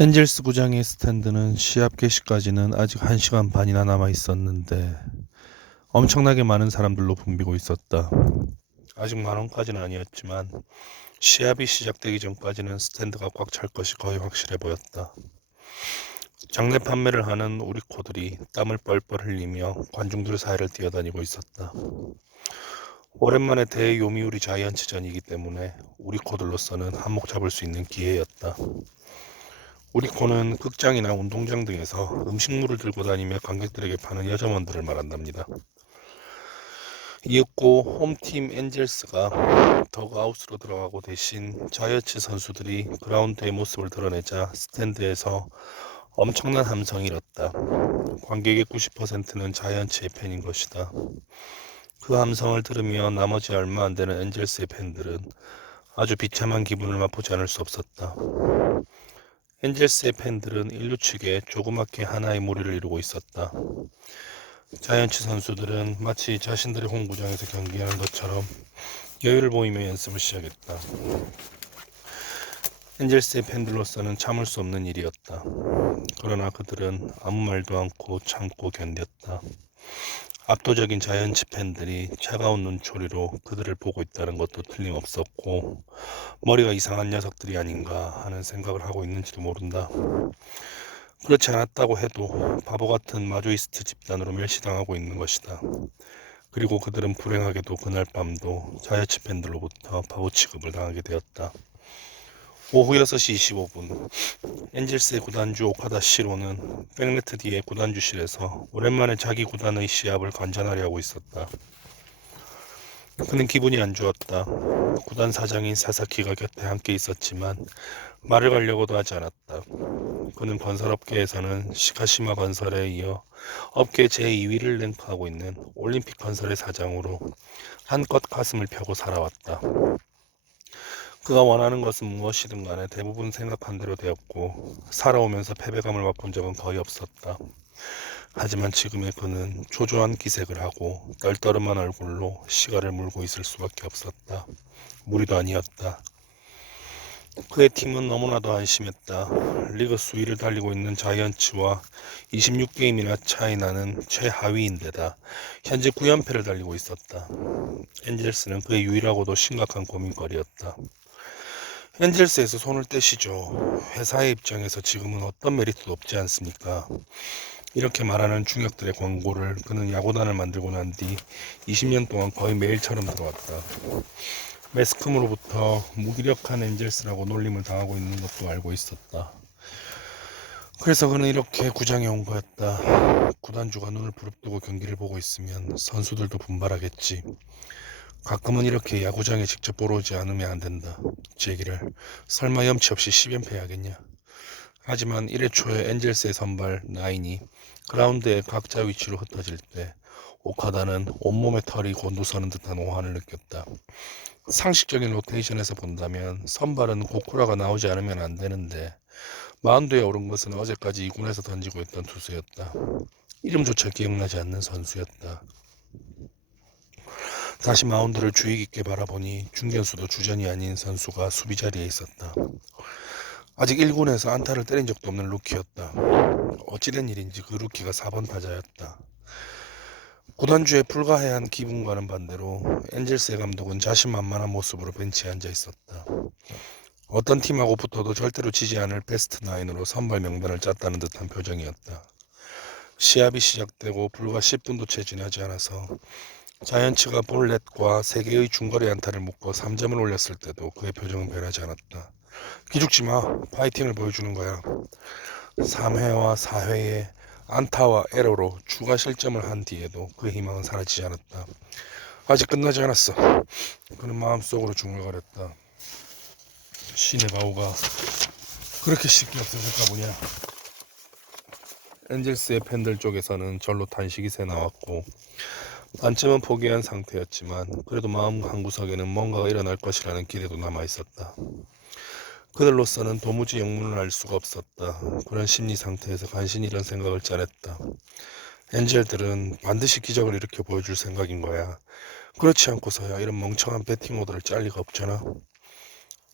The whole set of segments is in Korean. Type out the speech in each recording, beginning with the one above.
엔젤스 구장의 스탠드는 시합 개시까지는 아직 1시간 반이나 남아 있었는데 엄청나게 많은 사람들로 붐비고 있었다. 아직 만원까지는 아니었지만 시합이 시작되기 전까지는 스탠드가 꽉 찰 것이 거의 확실해 보였다. 장내 판매를 하는 우리 코들이 땀을 뻘뻘 흘리며 관중들 사이를 뛰어다니고 있었다. 오랜만에 대요미우리 자이언츠전이기 때문에 우리 코들로서는 한몫 잡을 수 있는 기회였다. 우리 코는 극장이나 운동장 등에서 음식물을 들고 다니며 관객들에게 파는 여점원들을 말한답니다. 이윽고 홈팀 엔젤스가 더그아웃으로 들어가고 대신 자이언츠 선수들이 그라운드의 모습을 드러내자 스탠드에서 엄청난 함성이 일었다. 관객의 90%는 자이언츠의 팬인 것이다. 그 함성을 들으며 나머지 얼마 안 되는 엔젤스의 팬들은 아주 비참한 기분을 맛보지 않을 수 없었다. 엔젤스의 팬들은 인류 측에 조그맣게 하나의 무리를 이루고 있었다. 자이언츠 선수들은 마치 자신들의 홈구장에서 경기하는 것처럼 여유를 보이며 연습을 시작했다. 엔젤스의 팬들로서는 참을 수 없는 일이었다. 그러나 그들은 아무 말도 않고 참고 견뎠다. 압도적인 자이언츠 팬들이 차가운 눈초리로 그들을 보고 있다는 것도 틀림없었고 머리가 이상한 녀석들이 아닌가 하는 생각을 하고 있는지도 모른다. 그렇지 않았다고 해도 바보 같은 마조이스트 집단으로 멸시당하고 있는 것이다. 그리고 그들은 불행하게도 그날 밤도 자이언츠 팬들로부터 바보 취급을 당하게 되었다. 오후 6시 25분 엔젤스의 구단주 오카다 시로는 백네트 뒤에 구단주실에서 오랜만에 자기 구단의 시합을 관전하려 하고 있었다. 그는 기분이 안 좋았다. 구단 사장인 사사키가 곁에 함께 있었지만 말을 걸려고도 하지 않았다. 그는 건설업계에서는 시카시마 건설에 이어 업계 제2위를 랭크하고 있는 올림픽 건설의 사장으로 한껏 가슴을 펴고 살아왔다. 그가 원하는 것은 무엇이든 간에 대부분 생각한 대로 되었고 살아오면서 패배감을 맛본 적은 거의 없었다. 하지만 지금의 그는 초조한 기색을 하고 떨떠름한 얼굴로 시가를 물고 있을 수밖에 없었다. 무리도 아니었다. 그의 팀은 너무나도 안심했다. 리그 수위를 달리고 있는 자이언츠와 26게임이나 차이 나는 최하위인데다 현재 9연패를 달리고 있었다. 엔젤스는 그의 유일하고도 심각한 고민거리였다. 엔젤스에서 손을 떼시죠. 회사의 입장에서 지금은 어떤 메리트도 없지 않습니까? 이렇게 말하는 중역들의 광고를 그는 야구단을 만들고 난 뒤 20년 동안 거의 매일처럼 들어왔다. 매스컴으로부터 무기력한 엔젤스라고 놀림을 당하고 있는 것도 알고 있었다. 그래서 그는 이렇게 구장에 온 거였다. 구단주가 눈을 부릅뜨고 경기를 보고 있으면 선수들도 분발하겠지. 가끔은 이렇게 야구장에 직접 보러 오지 않으면 안 된다. 제기를 설마 염치 없이 10연패해야겠냐. 하지만 1회 초에 엔젤스의 선발 나인이 그라운드의 각자 위치로 흩어질 때 오카다는 온몸에 털이 곤두서는 듯한 오한을 느꼈다. 상식적인 로테이션에서 본다면 선발은 고쿠라가 나오지 않으면 안 되는데 마운드에 오른 것은 어제까지 2군에서 던지고 있던 투수였다. 이름조차 기억나지 않는 선수였다. 다시 마운드를 주의 깊게 바라보니 중견수도 주전이 아닌 선수가 수비 자리에 있었다. 아직 1군에서 안타를 때린 적도 없는 루키였다. 어찌된 일인지 그 루키가 4번 타자였다. 구단주의 불가해한 기분과는 반대로 엔젤스의 감독은 자신만만한 모습으로 벤치에 앉아 있었다. 어떤 팀하고 붙어도 절대로 지지 않을 베스트 나인으로 선발 명단을 짰다는 듯한 표정이었다. 시합이 시작되고 불과 10분도 채 지나지 않아서 자이언츠가 볼넷과 3개의 중거리 안타를 묶어 3점을 올렸을 때도 그의 표정은 변하지 않았다. 기죽지 마. 파이팅을 보여주는 거야. 3회와 4회에 안타와 에러로 추가 실점을 한 뒤에도 그의 희망은 사라지지 않았다. 아직 끝나지 않았어. 그는 마음속으로 중얼거렸다. 신의 바우가 그렇게 쉽게 없어질까 보냐. 엔젤스의 팬들 쪽에서는 절로 탄식이 새 나왔고 반쯤은 포기한 상태였지만 그래도 마음 한구석에는 뭔가가 일어날 것이라는 기대도 남아있었다. 그들로서는 도무지 영문을 알 수가 없었다. 그런 심리 상태에서 간신히 이런 생각을 짜냈다. 엔젤들은 반드시 기적을 일으켜 보여줄 생각인 거야. 그렇지 않고서야 이런 멍청한 배팅 오더를 짤 리가 없잖아.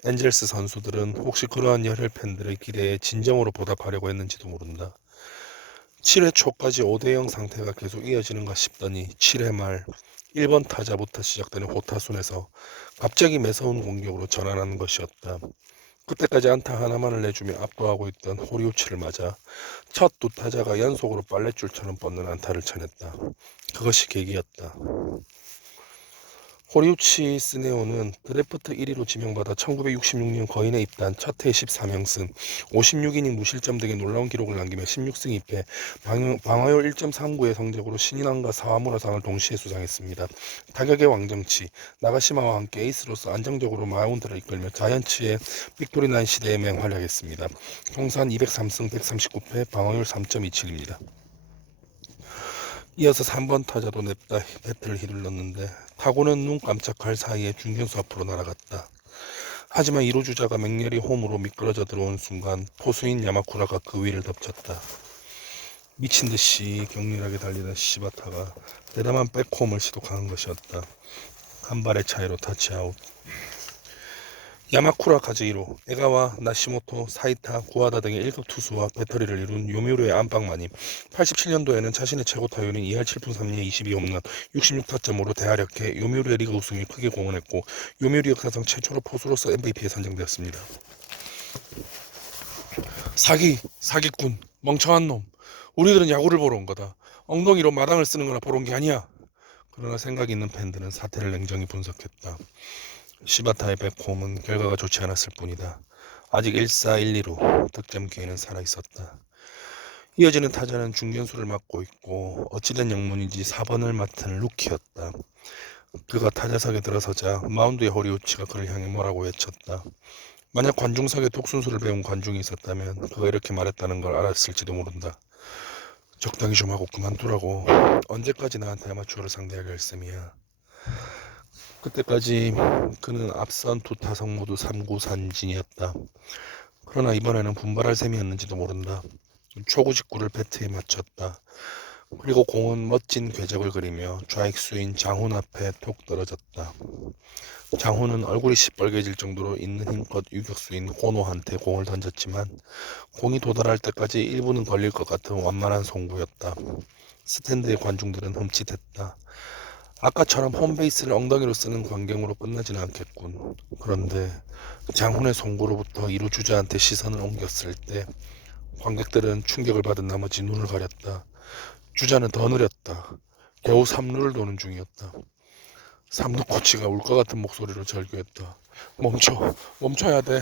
엔젤스 선수들은 혹시 그러한 열혈 팬들의 기대에 진정으로 보답하려고 했는지도 모른다. 7회 초까지 5대0 상태가 계속 이어지는가 싶더니 7회 말 1번 타자부터 시작되는 호타순에서 갑자기 매서운 공격으로 전환하는 것이었다. 그때까지 안타 하나만을 내주며 압도하고 있던 호리우치를 맞아 첫 두 타자가 연속으로 빨랫줄처럼 뻗는 안타를 쳐냈다. 그것이 계기였다. 호리우치 스네오는 드래프트 1위로 지명받아 1966년 거인에 입단 첫해 14명승, 56이닝 무실점 등의 놀라운 기록을 남기며 16승 2패, 방어율 1.39의 성적으로 신인왕과 사와무라상을 동시에 수상했습니다. 타격의 왕정치, 나가시마와 함께 에이스로서 안정적으로 마운드를 이끌며 자이언츠의 빅토리9 시대에 맹활약했습니다. 통산 203승 139패, 방어율 3.27입니다. 이어서 3번 타자도 냅다 배트를 휘둘렀는데 타구는 눈 깜짝할 사이에 중견수 앞으로 날아갔다. 하지만 2루 주자가 맹렬히 홈으로 미끄러져 들어온 순간 포수인 야마쿠라가 그 위를 덮쳤다. 미친듯이 격렬하게 달리던 시바타가 대담한 백홈을 시도하는 것이었다. 한 발의 차이로 타치아웃. 야마쿠라 가즈히로, 에가와 나시모토, 사이타, 구하다 등의 1급 투수와 배터리를 이룬 요미우리의 안방마님. 87년도에는 자신의 최고 타율인 2할 7푼 3리에 22홈런, 66타점으로 대활약해 요미우리의 리그 우승에 크게 공헌했고 요미우리 역사상 최초로 포수로서 MVP에 선정되었습니다. 사기꾼, 멍청한 놈. 우리들은 야구를 보러 온 거다. 엉덩이로 마당을 쓰는 거나 보러 온 게 아니야. 그러나 생각 있는 팬들은 사태를 냉정히 분석했다. 시바타의 백홈은 결과가 좋지 않았을 뿐이다. 아직 1사 1리로 득점 기회는 살아있었다. 이어지는 타자는 중견수를 맡고 있고 어찌된 영문인지 4번을 맡은 루키였다. 그가 타자석에 들어서자 마운드의 호리우치가 그를 향해 뭐라고 외쳤다. 만약 관중석에 독순수를 배운 관중이 있었다면 그가 이렇게 말했다는 걸 알았을지도 모른다. 적당히 좀 하고 그만두라고. 언제까지 나한테 아마추어를 상대하게 할 셈이야. 그때까지 그는 앞선 두 타석 모두 3구 산진이었다. 그러나 이번에는 분발할 셈이었는지도 모른다. 초구 직구를 배트에 맞췄다. 그리고 공은 멋진 궤적을 그리며 좌익수인 장훈 앞에 톡 떨어졌다. 장훈은 얼굴이 시뻘개질 정도로 있는 힘껏 유격수인 호노한테 공을 던졌지만 공이 도달할 때까지 1분은 걸릴 것 같은 완만한 송구였다. 스탠드의 관중들은 흠칫했다. 아까처럼 홈베이스를 엉덩이로 쓰는 광경으로 끝나지는 않겠군. 그런데 장훈의 송구로부터 2루 주자한테 시선을 옮겼을 때 관객들은 충격을 받은 나머지 눈을 가렸다. 주자는 더 느렸다. 겨우 3루를 도는 중이었다. 3루 코치가 울 것 같은 목소리로 절규했다. 멈춰야 돼.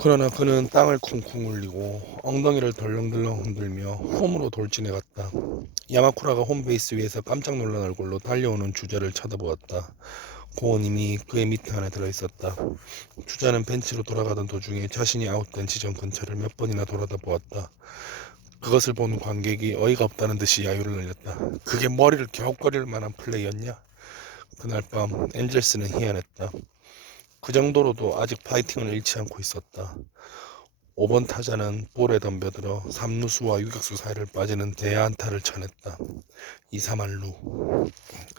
그러나 그는 땅을 쿵쿵 울리고 엉덩이를 덜렁덜렁 흔들며 홈으로 돌진해갔다. 야마쿠라가 홈베이스 위에서 깜짝 놀란 얼굴로 달려오는 주자를 쳐다보았다. 공은 이미 그의 밑에 안에 들어있었다. 주자는 벤치로 돌아가던 도중에 자신이 아웃된 지점 근처를 몇 번이나 돌아다보았다. 그것을 본 관객이 어이가 없다는 듯이 야유를 늘렸다. 그게 머리를 갸웃거릴 만한 플레이였냐? 그날 밤 엔젤스는 희한했다. 그 정도로도 아직 파이팅을 잃지 않고 있었다. 5번 타자는 볼에 덤벼들어 3루수와 유격수 사이를 빠지는 대안타를 쳐냈다. 2-3할루.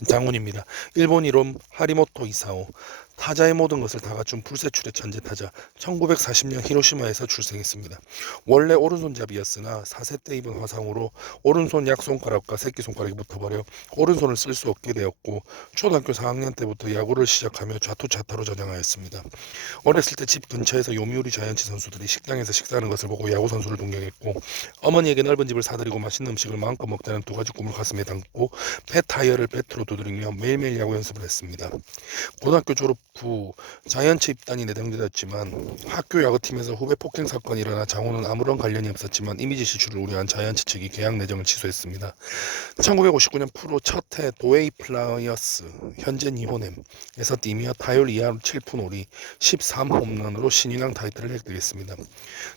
장훈입니다. 일본 이름 하리모토 이사오. 타자의 모든 것을 다 갖춘 불세출의 천재 타자. 1940년 히로시마에서 출생했습니다. 원래 오른손잡이였으나 4세 때 입은 화상으로 오른손 약손가락과 새끼손가락이 붙어버려 오른손을 쓸 수 없게 되었고 초등학교 4학년 때부터 야구를 시작하며 좌투좌타로 전향하였습니다. 어렸을 때 집 근처에서 요미우리 자이언츠 선수들이 식당에서 식사하는 것을 보고 야구 선수를 동경했고 어머니에게 넓은 집을 사드리고 맛있는 음식을 마음껏 먹자는 두 가지 꿈을 가슴에 담고 폐 타이어를 배트로 두드리며 매일매일 야구 연습을 했습니다. 고등학교 졸업 후 자이언츠 입단이 내정되었지만 학교 야구팀에서 후배 폭행 사건이 일어나 장훈은 아무런 관련이 없었지만 이미지 실추를 우려한 자이언츠 측이 계약 내정을 취소했습니다. 1959년 프로 첫해 도웨이 플라이어스 현재 니호넴에서 뛰며 타율 2할 7푼 5리 13홈런으로 신인왕 타이틀을 획득했습니다.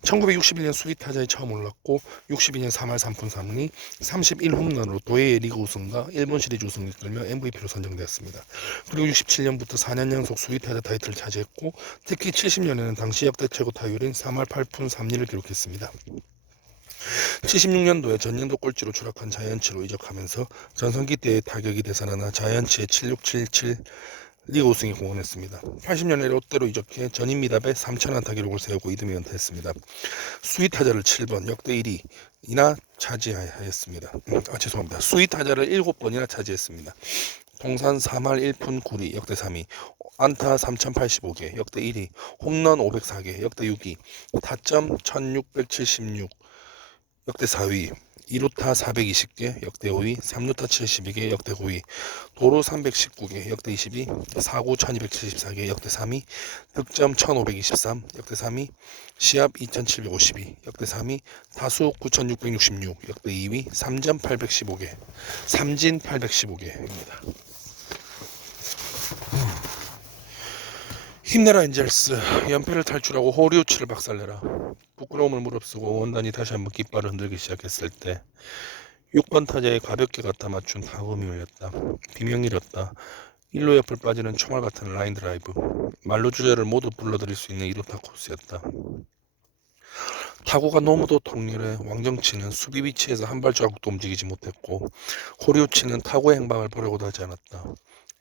1961년 수비 타자에 처음 올랐고 62년 3할 3푼 3리 31홈런으로 도웨이의 리그 우승과 일본 시리즈 우승을 이끌며 MVP로 선정되었습니다. 그리고 67년부터 4년 연속 수비 타자 타이틀을 차지했고 특히 70년에는 당시 역대 최고 타율인 3할 8푼 3리를 기록했습니다. 76년도에 전년도 꼴찌로 추락한 자이언츠로 이적하면서 전성기 때의 타격이 되살아나 자이언츠의 7677 리그 우승에 공헌했습니다. 80년에 롯데로 이적해 전임 미답에 3,000안타 기록을 세우고 이듬해 은퇴했습니다. 수위 타자를 7번 역대 1위이나 차지하였습니다. 죄송합니다. 수위 타자를 7번이나 차지했습니다. 통산 4말 1푼 9리 역대 3위, 안타 3085개 역대 1위, 홈런 504개 역대 6위, 타점 1676 역대 4위, 2루타 420개 역대 5위, 3루타 72개 역대 9위, 도루 319개 역대 22, 사구 1274개 역대 3위, 득점 1523 역대 3위, 시합 2752 역대 3위, 타수 9666 역대 2위, 3점 815개, 삼진 815개입니다. 힘내라 엔젤스, 연패를 탈출하고 호리우치를 박살내라. 부끄러움을 무릅쓰고 원단이 다시 한번 깃발을 흔들기 시작했을 때 6번 타자에 가볍게 갖다 맞춘 타구음이 울렸다. 비명 잃었다. 1루 옆을 빠지는 총알 같은 라인 드라이브. 말로 주자를 모두 불러들일 수 있는 2루타 코스였다. 타구가 너무도 통렬해 왕정치는 수비 위치에서 한 발자국도 움직이지 못했고 호리우치는 타구의 행방을 보려고도 하지 않았다.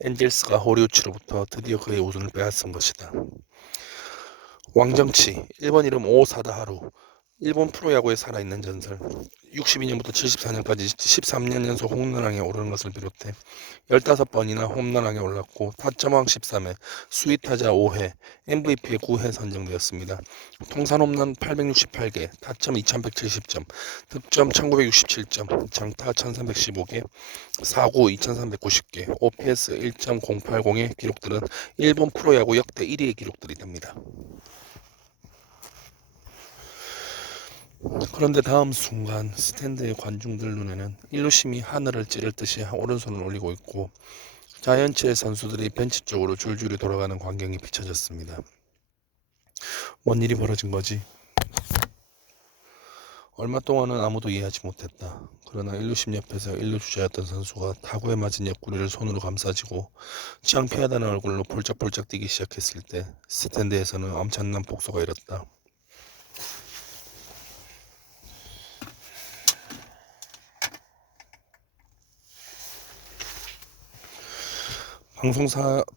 엔젤스가 호리우치로부터 드디어 그의 우승을 빼앗은 것이다. 왕정치, 일본 이름 오사다 하루, 일본 프로야구에 살아있는 전설. 62년부터 74년까지 13년 연속 홈런왕에 오르는 것을 비롯해 15번이나 홈런왕에 올랐고 타점왕 13회, 수위타자 5회, MVP에 9회 선정되었습니다. 통산 홈런 868개, 타점 2170점, 득점 1967점, 장타 1315개, 사구 2390개, OPS 1.080의 기록들은 일본 프로야구 역대 1위의 기록들이 됩니다. 그런데 다음 순간 스탠드의 관중들 눈에는 일루심이 하늘을 찌를 듯이 오른손을 올리고 있고 자이언츠의 선수들이 벤치 쪽으로 줄줄이 돌아가는 광경이 비춰졌습니다. 뭔 일이 벌어진 거지? 얼마 동안은 아무도 이해하지 못했다. 그러나 일루심 옆에서 일루 주자였던 선수가 타구에 맞은 옆구리를 손으로 감싸지고 창피하다는 얼굴로 폴짝폴짝 뛰기 시작했을 때 스탠드에서는 엄청난 폭소가 일었다.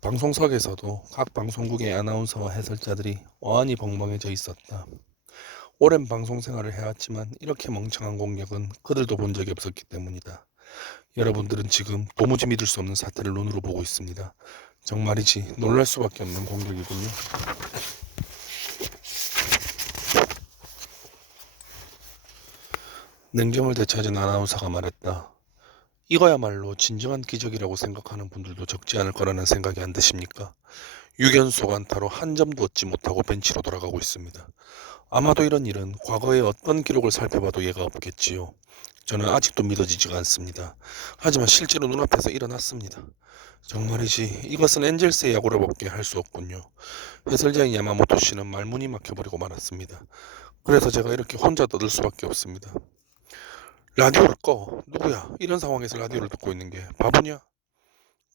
방송석에서도 각 방송국의 아나운서와 해설자들이 어안이 벙벙해져 있었다. 오랜 방송 생활을 해왔지만 이렇게 멍청한 공격은 그들도 본 적이 없었기 때문이다. 여러분들은 지금 도무지 믿을 수 없는 사태를 눈으로 보고 있습니다. 정말이지 놀랄 수밖에 없는 공격이군요. 냉정을 되찾은 아나운서가 말했다. 이거야말로 진정한 기적이라고 생각하는 분들도 적지 않을 거라는 생각이 안 드십니까? 6연속 안타로 한 점도 얻지 못하고 벤치로 돌아가고 있습니다. 아마도 이런 일은 과거의 어떤 기록을 살펴봐도 예가 없겠지요. 저는 아직도 믿어지지가 않습니다. 하지만 실제로 눈앞에서 일어났습니다. 정말이지 이것은 엔젤스의 야구로밖에 할 수 없군요. 해설자인 야마모토 씨는 말문이 막혀버리고 말았습니다. 그래서 제가 이렇게 혼자 떠들 수밖에 없습니다. 라디오를 꺼. 누구야? 이런 상황에서 라디오를 듣고 있는 게 바보냐?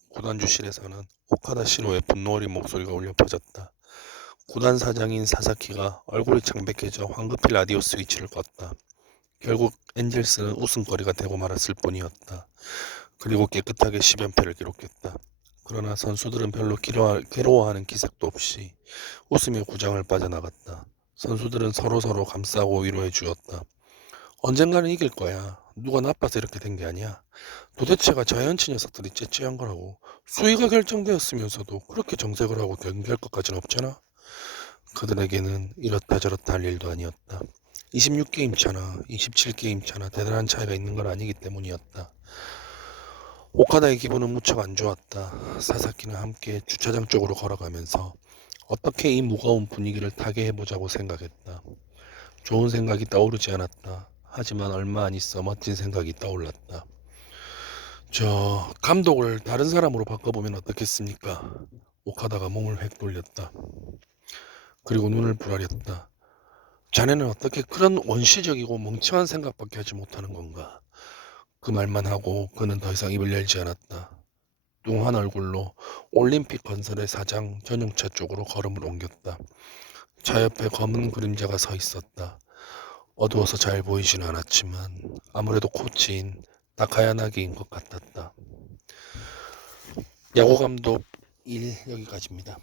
구단주실에서는 오카다 시로의 분노 어린 목소리가 울려 퍼졌다. 구단 사장인 사사키가 얼굴이 창백해져 황급히 라디오 스위치를 껐다. 결국 엔젤스는 웃음거리가 되고 말았을 뿐이었다. 그리고 깨끗하게 10연패를 기록했다. 그러나 선수들은 별로 괴로워하는 기색도 없이 웃으며 구장을 빠져나갔다. 선수들은 서로서로 감싸고 위로해 주었다. 언젠가는 이길 거야. 누가 나빠서 이렇게 된 게 아니야. 도대체가 자이언츠 녀석들이 째째한 거라고. 수위가 결정되었으면서도 그렇게 정색을 하고 경기할 것까지는 없잖아. 그들에게는 이렇다 저렇다 할 일도 아니었다. 26게임 차나 27게임 차나 대단한 차이가 있는 건 아니기 때문이었다. 오카다의 기분은 무척 안 좋았다. 사사키는 함께 주차장 쪽으로 걸어가면서 어떻게 이 무거운 분위기를 타게 해보자고 생각했다. 좋은 생각이 떠오르지 않았다. 하지만 얼마 안 있어 멋진 생각이 떠올랐다. 저 감독을 다른 사람으로 바꿔보면 어떻겠습니까? 오카다가 몸을 획 돌렸다. 그리고 눈을 부라렸다. 자네는 어떻게 그런 원시적이고 멍청한 생각밖에 하지 못하는 건가? 그 말만 하고 그는 더 이상 입을 열지 않았다. 뚱한 얼굴로 올림픽 건설의 사장 전용차 쪽으로 걸음을 옮겼다. 차 옆에 검은 그림자가 서 있었다. 어두워서 잘 보이지는 않았지만 아무래도 코치인 나카야나기인 것 같았다. 야구 감독 일 여기까지입니다.